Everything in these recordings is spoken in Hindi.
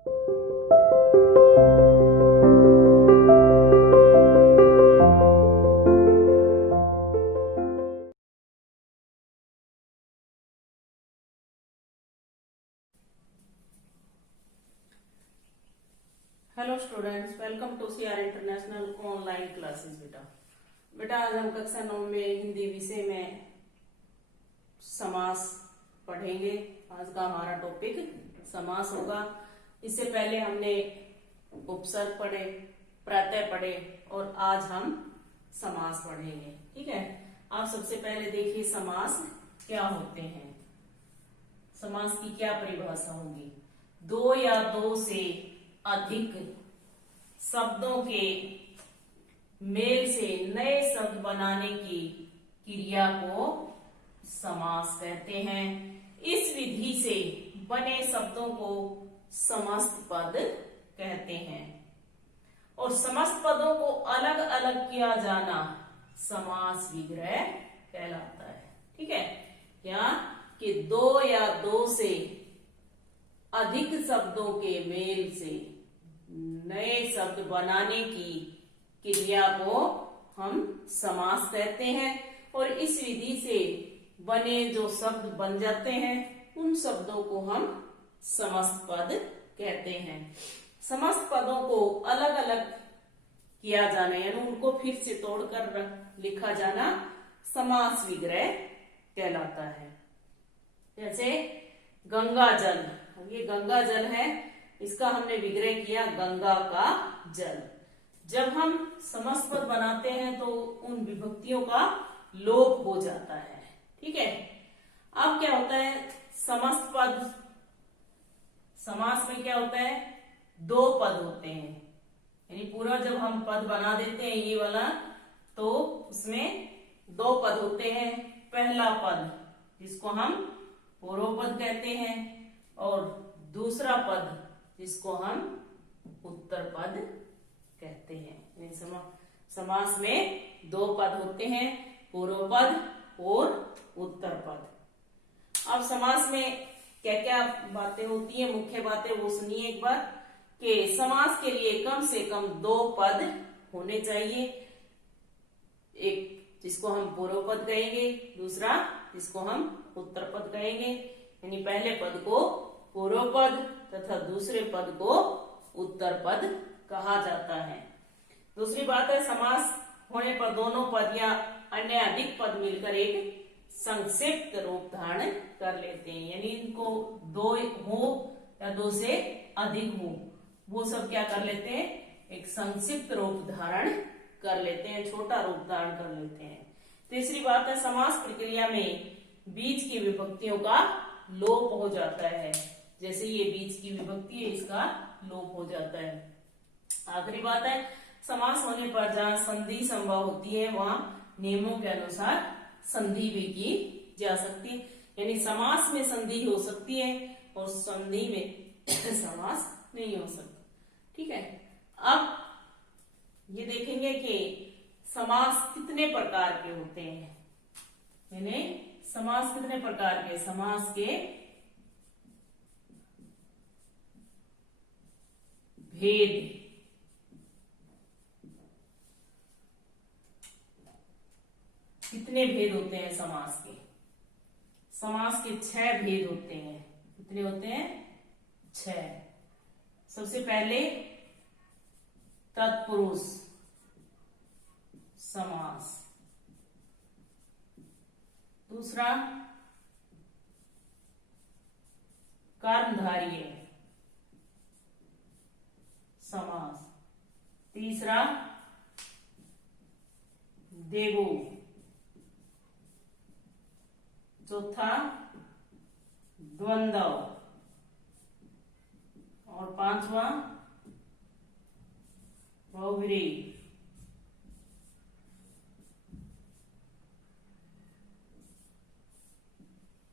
Hello students, welcome to CR international online classes. बेटा आज हम कक्षा 9 में हिंदी विषय में समास पढ़ेंगे। आज का हमारा टॉपिक समास होगा। इससे पहले हमने उपसर्ग पढ़े, प्रत्यय पढ़े और आज हम समास पढ़ेंगे। ठीक है, आप सबसे पहले देखिए समास क्या होते हैं। समास की क्या परिभाषा होगी। दो या दो से अधिक शब्दों के मेल से नए शब्द बनाने की क्रिया को समास कहते हैं। इस विधि से बने शब्दों को समस्त पद कहते हैं और समस्त पदों को अलग अलग किया जाना समास विग्रह कहलाता है। ठीक है, क्या कि दो या दो से अधिक शब्दों के मेल से नए शब्द बनाने की क्रिया को हम समास कहते हैं और इस विधि से बने जो शब्द बन जाते हैं उन शब्दों को हम समस्त पद कहते हैं। समस्त पदों को अलग अलग किया जाना यानी उनको फिर से तोड़कर लिखा जाना समास विग्रह कहलाता है। जैसे गंगा जल, ये गंगा जल है, इसका हमने विग्रह किया गंगा का जल। जब हम समस्त पद बनाते हैं तो उन विभक्तियों का लोप हो जाता है। ठीक है, अब क्या होता है समस्त पद, समास में क्या होता है दो पद होते हैं यानी पूरा जब हम पद बना देते हैं ये वाला तो उसमें दो पद होते हैं। पहला पद जिसको हम पूर्व पद कहते हैं और दूसरा पद जिसको हम उत्तर पद कहते हैं। समास में दो पद होते हैं, पूर्व पद और उत्तर पद। अब समास में क्या क्या बातें होती हैं, मुख्य बातें वो सुनिए एक बार कि समास के लिए कम से कम दो पद होने चाहिए। एक जिसको हम पूर्व पद कहेंगे, दूसरा जिसको हम उत्तर पद कहेंगे। यानी पहले पद को पूर्व पद तथा दूसरे पद को उत्तर पद कहा जाता है। दूसरी बात है समास होने पर दोनों पद या अन्य अधिक पद मिलकर एक संक्षिप्त रूप धारण कर लेते हैं। यानी इनको दो हो या दो से अधिक हो वो सब क्या कर लेते हैं, एक संक्षिप्त रूप धारण कर लेते हैं, छोटा रूप धारण कर लेते हैं। तीसरी बात है समास प्रक्रिया में बीच की विभक्तियों का लोप हो जाता है। जैसे ये बीच की विभक्ति है इसका लोप हो जाता है। आखिरी बात है समास होने पर जहां संधि संभव होती है वहां नियमों के अनुसार संधि भी की जा सकती है। यानी समास में संधि हो सकती है और संधि में समास नहीं हो सकता। ठीक है, अब ये देखेंगे कि समास कितने प्रकार के होते हैं। यानी समास कितने प्रकार के, समास के भेद। कितने भेद होते हैं समास के, समास के 6 भेद होते हैं। कितने होते हैं, 6। सबसे पहले तत्पुरुष समास, दूसरा कर्मधारय समास, तीसरा देवो, चौथा द्वंद्व और पांचवा बहुव्रीहि।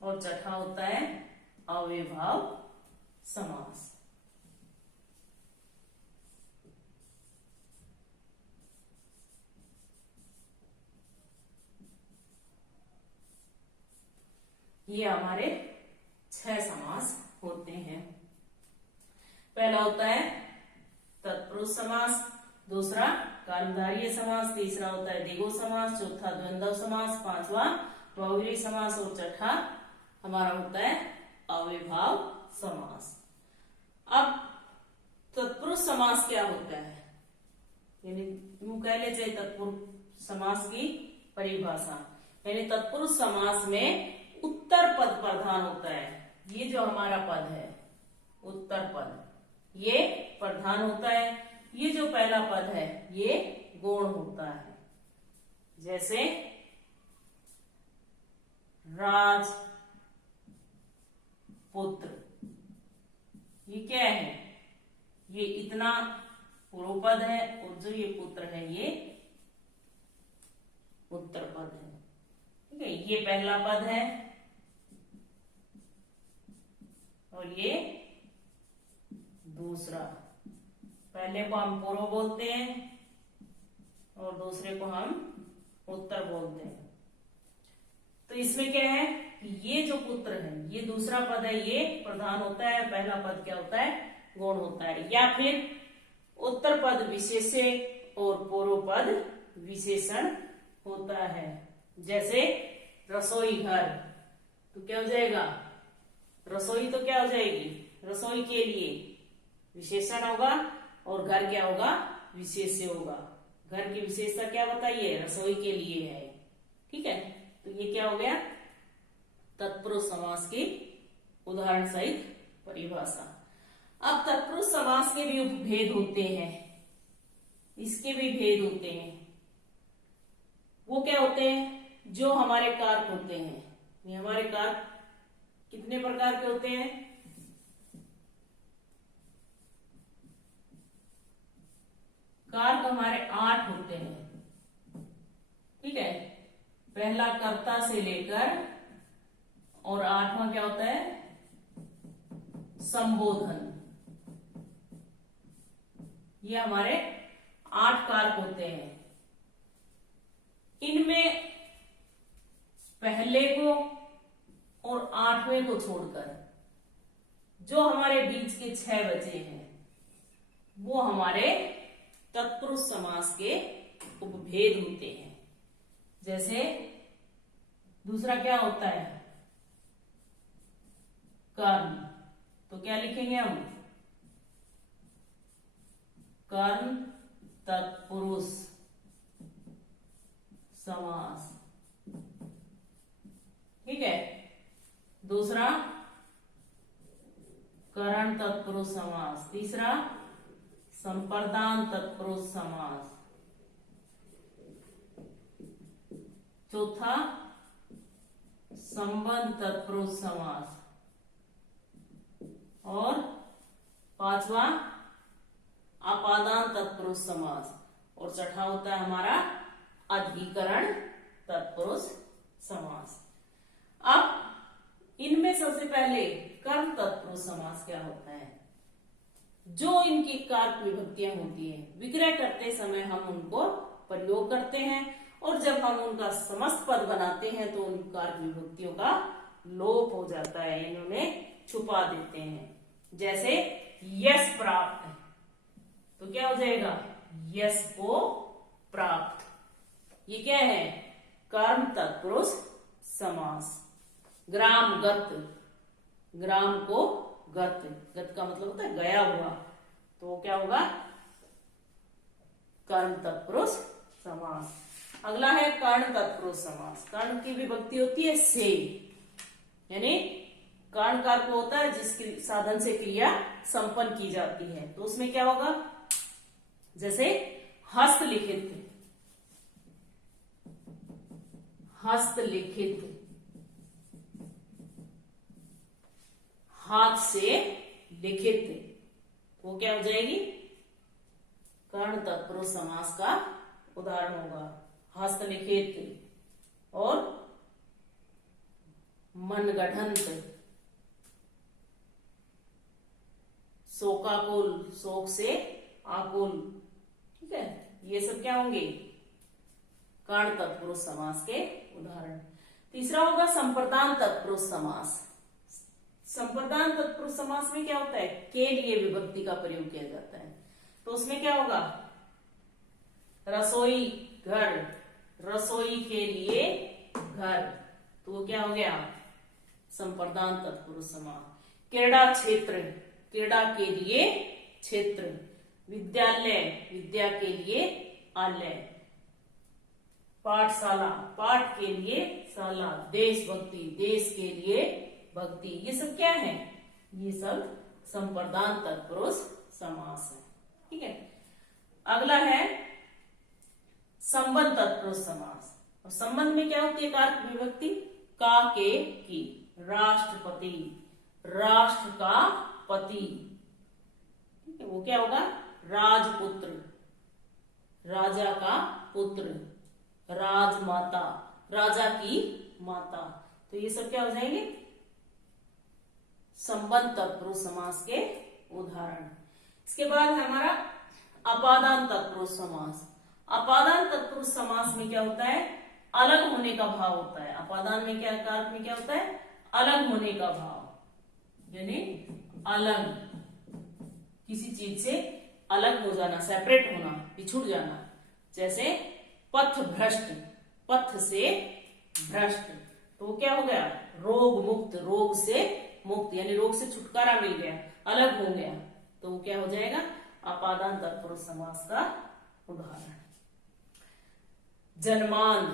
और चौथा होता है अव्ययभाव समास। ये हमारे 6 समास होते हैं। पहला होता है तत्पुरुष समास, दूसरा कर्मधारय समास, तीसरा होता है द्विगु समास, चौथा द्वंद्व समास, पांचवा बहुव्रीहि समास और छठा हमारा होता है अव्ययभाव समास। अब तत्पुरुष समास क्या होता है, यानी यूं कह ले चाहे तत्पुरुष समास की परिभाषा, यानी तत्पुरुष समास में उत्तर पद प्रधान होता है। ये जो हमारा पद है उत्तर पद, ये प्रधान होता है। ये जो पहला पद है ये गौण होता है। जैसे राज पुत्र, ये क्या है, ये इतना पूर्व पद है और जो ये पुत्र है ये उत्तर पद है। ठीक है, ये पहला पद है और ये दूसरा। पहले को हम पूर्व बोलते हैं और दूसरे को हम उत्तर बोलते हैं। तो इसमें क्या है कि ये जो पुत्र है, ये दूसरा पद है, ये प्रधान होता है, पहला पद क्या होता है, गौण होता है। या फिर उत्तर पद विशेष्य और पूर्व पद विशेषण होता है। जैसे रसोई घर, तो क्या हो जाएगा, रसोई तो क्या हो जाएगी, रसोई के लिए विशेषण होगा और घर क्या होगा, विशेष्य होगा। घर की विशेषता क्या बताइए, रसोई के लिए है। ठीक है, तो ये क्या हो गया, तत्पुरुष समास की उदाहरण सहित परिभाषा। अब तत्पुरुष समास के भी उपभेद होते हैं, इसके भी भेद होते हैं। वो क्या होते हैं, जो हमारे कारक होते हैं। ये हमारे कारक कितने प्रकार के होते हैं, कारक हमारे 8 होते हैं। ठीक है, पहला कर्ता से लेकर और 8वां क्या होता है, संबोधन। ये हमारे 8 कारक होते हैं। इनमें पहले को और 8वें को छोड़कर जो हमारे बीच के 6 बचे हैं वो हमारे तत्पुरुष समास के उपभेद होते हैं। जैसे दूसरा क्या होता है, कर्म, तो क्या लिखेंगे हम, कर्म तत्पुरुष समास। ठीक है, दूसरा करण तत्पुरुष समास, तीसरा संप्रदान तत्पुरुष समास, चौथा संबंध तत्पुरुष समास और 5वां अपादान तत्पुरुष समास और छठा होता है हमारा अधिकरण तत्पुरुष समास। अब इनमें सबसे पहले कर्म तत्पुरुष समास क्या होता है, जो इनकी कारक विभक्तियां होती हैं, विग्रह करते समय हम उनको प्रयोग करते हैं और जब हम उनका समस्त पद बनाते हैं तो उन कारक विभक्तियों का लोप हो जाता है, इन्होंने छुपा देते हैं। जैसे यश प्राप्त, तो क्या हो जाएगा, यश को प्राप्त। ये क्या है, कर्म तत्पुरुष समास। ग्राम गत, ग्राम को गत, गत का मतलब होता है गया हुआ, तो क्या होगा, कर्म तत्पुरुष समास। अगला है कर्ण तत्पुरुष समास। कर्ण की विभक्ति होती है से, यानी कर्ण कारक होता है जिस साधन से क्रिया संपन्न की जाती है, तो उसमें क्या होगा, जैसे हस्तलिखित, हस्तलिखित, हाथ से लिखित, वो क्या हो जाएगी, कर्ण तत्पुरुष समास का उदाहरण होगा। हस्तलिखित और मनगढ़ंत, शोकाकुल, शोक से आकुल। ठीक है, ये सब क्या होंगे, कर्ण तत्पुरुष समास के उदाहरण। तीसरा होगा संप्रदान तत्पुरुष समास। संप्रदान तत्पुरुष समास में क्या होता है, के लिए विभक्ति का प्रयोग किया जाता है। तो उसमें क्या होगा, रसोई घर, रसोई के लिए घर, तो वो क्या हो गया, संप्रदान तत्पुरुष समास। क्रीड़ा क्षेत्र, क्रीड़ा के लिए क्षेत्र। विद्यालय, विद्या के लिए आलय। पाठशाला, पाठ के लिए शाला। देशभक्ति, देश के लिए भक्ति। ये सब क्या है, ये सब संप्रदान तत्पुरुष समास है। ठीक है, अगला है संबंध तत्पुरुष समास। और संबंध में क्या होती है, कारक विभक्ति, का के की। राष्ट्रपति, राष्ट्र का पति, ठीक है, वो क्या होगा, राजपुत्र, राजा का पुत्र। राजमाता, राजा की माता। तो ये सब क्या हो जाएंगे, संबंध तत्पुरुष समास के उदाहरण। इसके बाद हमारा अपादान तत्पुरुष समास। अपादान तत्पुरुष समास में क्या होता है, अलग होने का भाव होता है। अपादान में क्या, कारक में क्या होता है, अलग होने का भाव, यानी अलग, किसी चीज से अलग हो जाना, सेपरेट होना, पिछुड़ जाना। जैसे पथ भ्रष्ट, पथ से भ्रष्ट, तो क्या हो गया, रोग मुक्त, रोग से मुक्त, यानी रोग से छुटकारा मिल गया, अलग हो गया, तो वो क्या हो जाएगा, अपादान तत्पुरुष समास का उदाहरण। जन्मांध,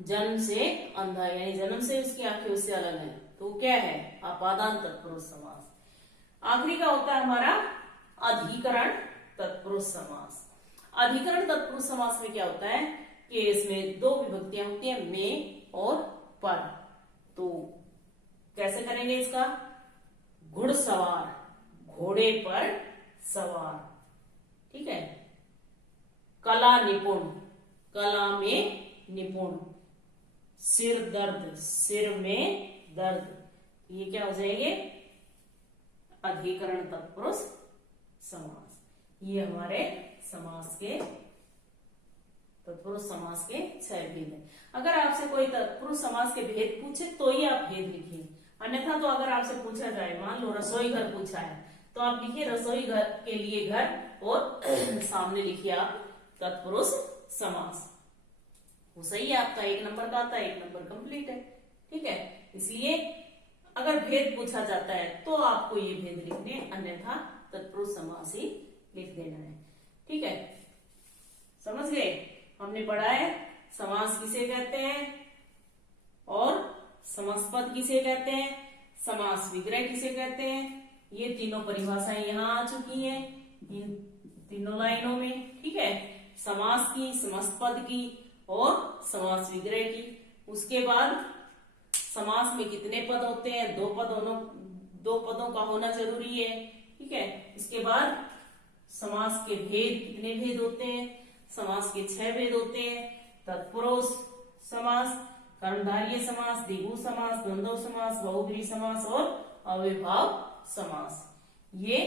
जन्म से अंधा, यानी जन्म से उसकी आंखें उससे अलग है, तो क्या है, अपादान तत्पुरुष समास। आखिरी का होता है हमारा अधिकरण तत्पुरुष समास। अधिकरण तत्पुरुष समास में क्या होता है कि इसमें दो विभक्तियां होती हैं, में और पर। तो कैसे करेंगे इसका, घुड़सवार, घोड़े पर सवार, ठीक है। कला निपुण, कला में निपुण। सिर दर्द, सिर में दर्द, ये क्या हो जाएंगे, अधिकरण तत्पुरुष समास। ये हमारे समास के, तत्पुरुष समास के 6 भेद हैं। अगर आपसे कोई तत्पुरुष समास के भेद पूछे तो ही आप भेद लिखिए, अन्यथा तो अगर आपसे पूछा जाए, मान लो रसोई घर पूछा है, तो आप लिखिए रसोई घर के लिए घर, और सामने लिखिए आप तत्पुरुष समास। वो सही है, आपका 1 नंबर का आता है, 1 नंबर कंप्लीट है। ठीक है, इसलिए अगर भेद पूछा जाता है तो आपको ये भेद लिखने, अन्यथा तत्पुरुष समास ही लिख देना है। ठीक है, समझ गए। हमने पढ़ा है समास किसे कहते हैं, और समासपद किसे कहते हैं, समास विग्रह किसे कहते हैं। ये तीनों परिभाषाएं यहाँ आ चुकी हैं इन तीनों लाइनों में। ठीक है, समास की, समासपद की और समास विग्रह की। उसके बाद समास में कितने पद होते हैं, 2 पद, 2 पदों का होना जरूरी है। ठीक है, इसके बाद समास के भेद, कितने भेद होते हैं, समास के 6 भेद होते हैं। तत्पुरुष समास, कर्मधारय समास, द्विगु समास, द्वंद्व समास, बहुब्रीहि समास और अव्ययभाव समास, ये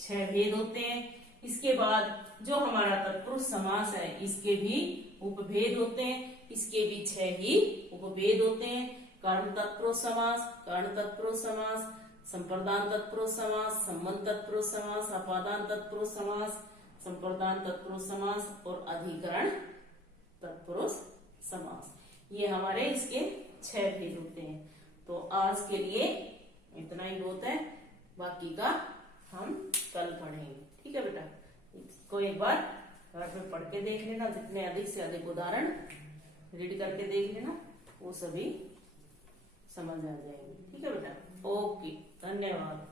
6 भेद होते हैं। इसके बाद जो हमारा तत्पुरुष समास है, इसके भी उपभेद होते हैं, इसके भी 6 ही उपभेद होते हैं। कर्म तत्पुरुष समास, कर्ण तत्पुरुष समास, संप्रदान तत्पुरुष समास, संबंध तत्पुरुष समास, अपादान तत्पुरुष समास, संप्रदान तत्पुरुष समास और अधिकरण तत्पुरुष समास। ये हमारे इसके 6 भेद होते हैं। तो आज के लिए इतना ही बहुत है, बाकी का हम कल पढ़ेंगे। ठीक है बेटा, इसको एक बार घर में पढ़ के देख लेना, जितने अधिक से अधिक उदाहरण रीड करके देख लेना, वो सभी समझ आ जाएंगे। ठीक है बेटा, ओके, धन्यवाद।